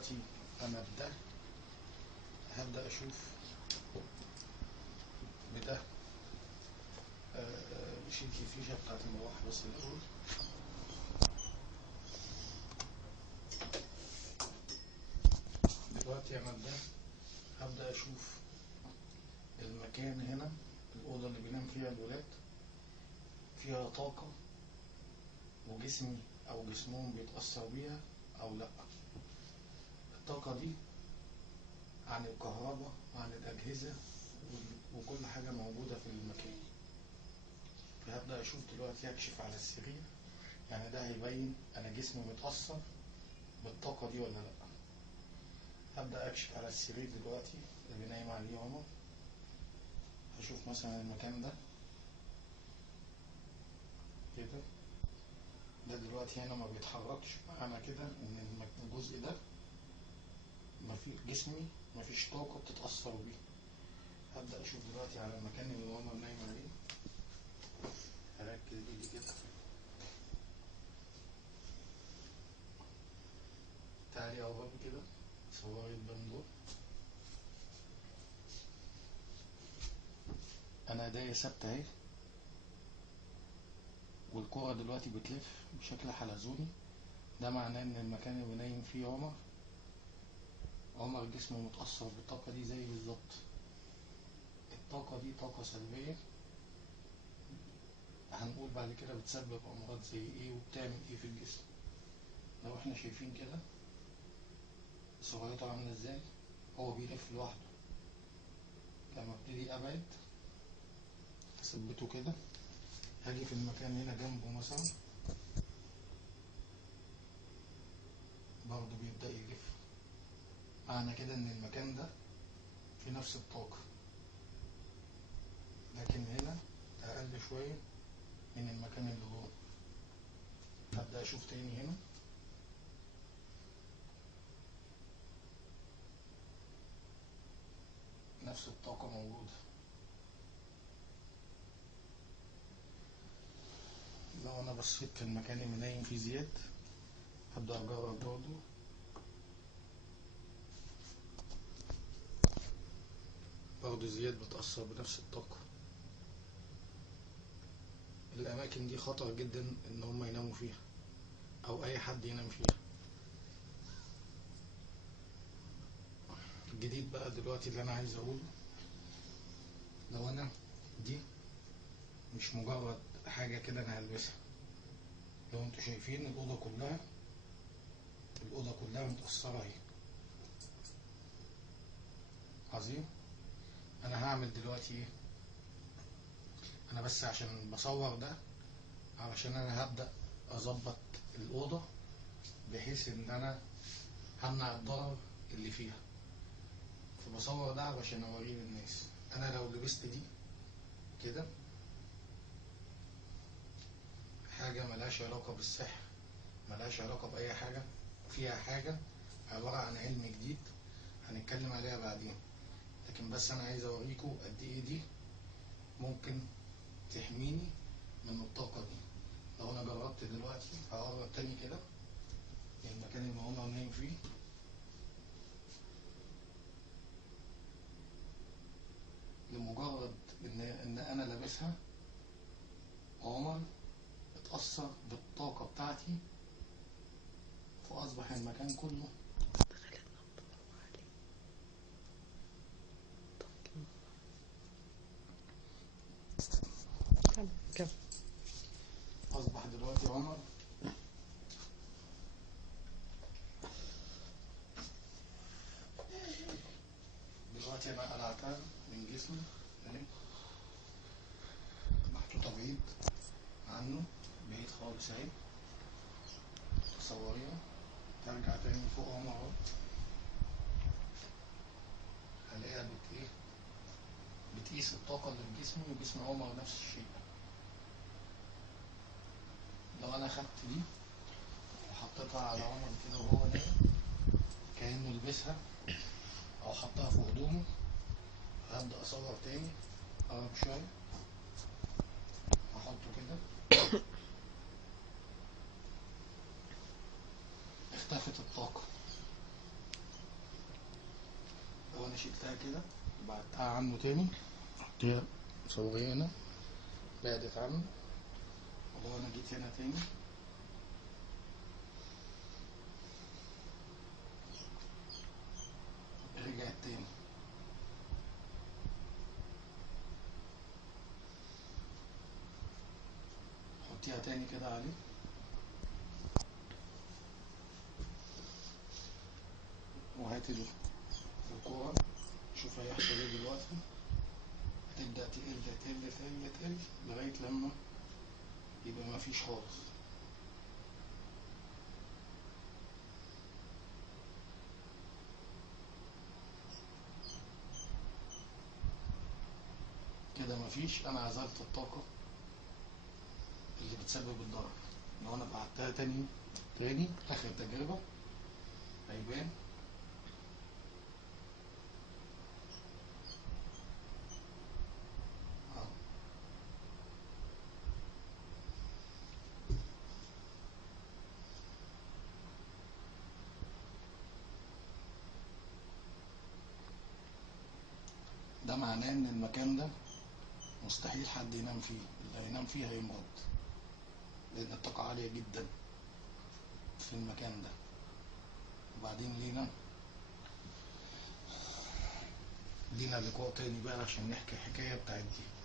دلوقتي انا بده هبدأ اشوف بده نشيل الفيشة بتاعت المروحة بس الاول. دلوقتي انا بده هبدأ اشوف المكان هنا، الأوضة اللي بينام فيها الولاد فيها طاقة وجسمي أو جسمهم بيتأثر بيها أو لأ. الطاقة دي عن الكهرباء عن الأجهزة وكل حاجة موجودة في المكان. فهبدأ أشوف دلوقتي أكشف على السرير، يعني ده هيبين أنا جسمي متأثر بالطاقة دي ولا لأ. هبدأ أكشف على السرير دلوقتي اللي نايم عليه عمر. هشوف مثلا المكان ده كده، ده دلوقتي هنا ما بيتحركش، معنى كده ان الجزء ده جسمي مفيش طاقة بتتأثر بيه. هبدأ اشوف دلوقتي على المكان اللي عمر نايم عليه. هركز ايدي كده، تعالي اقرب كده صوري البندور. انا ايديا ثابتة اهي، والكرة دلوقتي بتلف بشكل حلزوني. ده معناه ان المكان اللي نايم فيه عمر جسمه متأثر بالطاقة دي زي بالظبط. الطاقة دي طاقة سلبية، هنقول بعد كده بتسبب أمراض زي ايه وبتعمل ايه في الجسم. لو احنا شايفين كده سرعته عاملة ازاي، هو بيلف لوحده. لما ابتدي ابعد اثبته كده، هاجي في المكان هنا جنبه مثلا برضه بيبدأ يلف، معنى كده ان المكان ده في نفس الطاقة، لكن هنا اقل شوية من المكان اللي جوه. هبدأ اشوف تاني هنا، نفس الطاقة موجودة. لو انا بصيت في المكان اللي نايم فيه زياد، هبدأ اجرب برضه زياد بتأثر بنفس الطاقة. الأماكن دي خطر جدا إن هم يناموا فيها أو أي حد ينام فيها. الجديد بقى دلوقتي اللي أنا عايز أقوله، لو أنا دي مش مجرد حاجة كده أنا هلبسها، لو انتوا شايفين الأوضة كلها متأثرة اهي. عظيم. أنا هعمل دلوقتي إيه؟ أنا بس عشان بصور ده علشان أنا هبدأ أظبط الأوضة بحيث إن أنا همنع الضرر اللي فيها، فبصور ده علشان أوريه للناس. أنا لو لبست دي كده حاجة ملهاش علاقة بالسحر، ملهاش علاقة بأي حاجة، فيها حاجة عبارة عن علم جديد هنتكلم عليها بعدين، لكن بس أنا عايز أوريكم قد إيه دي ممكن تحميني من الطاقة دي. لو أنا جربت دلوقتي هقرب تاني كده المكان اللي عمر نايم فيه، لمجرد إن أنا لابسها عمر اتأثر بالطاقة بتاعتي، فأصبح المكان كله أصبح دلوقتي عمر دلوقتي أنا قلعتها من جسمي أهي، محطوطة بعيد عنه، بعيد خالص أهي. تصوريها ترجع تاني فوق عمر أهو، هلاقيها بتقيس الطاقة اللي في جسمي وجسم عمر نفس الشيء. لو أنا خدت دي وحطيتها على عمر كده وهو نايم كأنه لبسها أو حطها في هدومه، هبدأ أصور تاني أقرب شوية، أحطه كده اختفت الطاقة. انا شلتها كده وبعدتها عنه تاني، حطيها صورية هنا، بعدت عنه، ولو انا جيت هنا تاني رجعت تاني. حطيها تاني كده عليه وهاتي الكورة، شوف هيحصل ايه دلوقتي. هتبدأ تقل تقل تقل تقل لغاية لما يبقى مفيش خالص. كده مفيش، انا عزلت الطاقة اللي بتسبب الضرر. لو انا بعتها تاني اخر تجربة هيبان. اه ده معناه ان المكان ده مستحيل حد ينام فيه، اللي هينام فيه هيمرض، لان الطاقة عالية جدا في المكان ده. وبعدين لينا لقاء تاني بقى عشان نحكي الحكاية بتاعت دي.